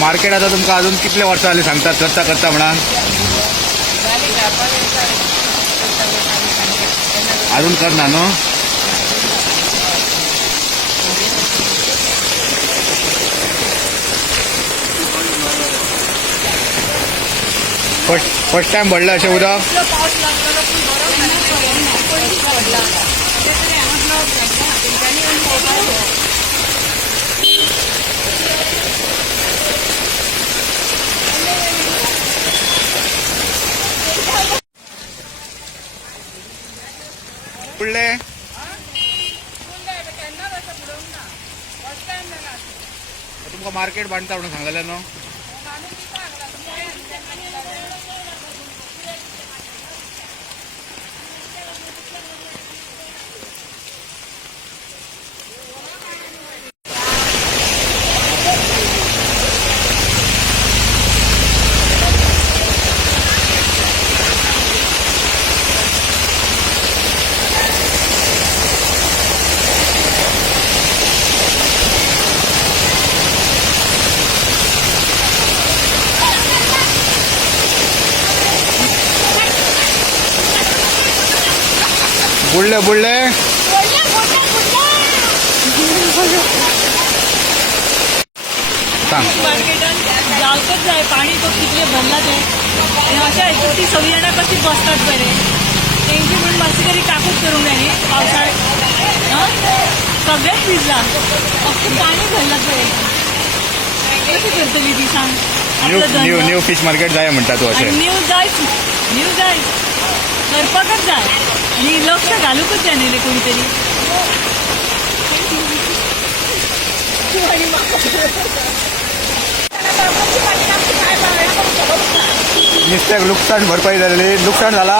Market आता तुमका अजून कितले वर्ष जाली सांगतात करता करता म्हणान अजून करना न्हू. फर्स्ट टाइम पडलं असे उदक. पुढले तुमका मार्केट बांधता म्हणून सांगलेलं न्हू. बुडले बुडले सांग. मार्केटान जावचंच जाय. पाणी तो कितले भरला ते अशा हातून ती सगळी जाणां कशी बसतात बरे तेंची म्हणून मातशी तरी काकूच करूंक जाय न्ही पावसाळ्यात. सगळेच भिजला अख्खें पाणी भरला पळय. कशी करतली ती सांग. न्यू फिश मार्केट जाय म्हणटा तू अशें. न्यू जाय करपाकच जाय आणि लक्ष घालूकच जाय न्ही रे कोणीतरी. नुस्त्याक नुकसान भरपाई झालेली. नुकसान झाला.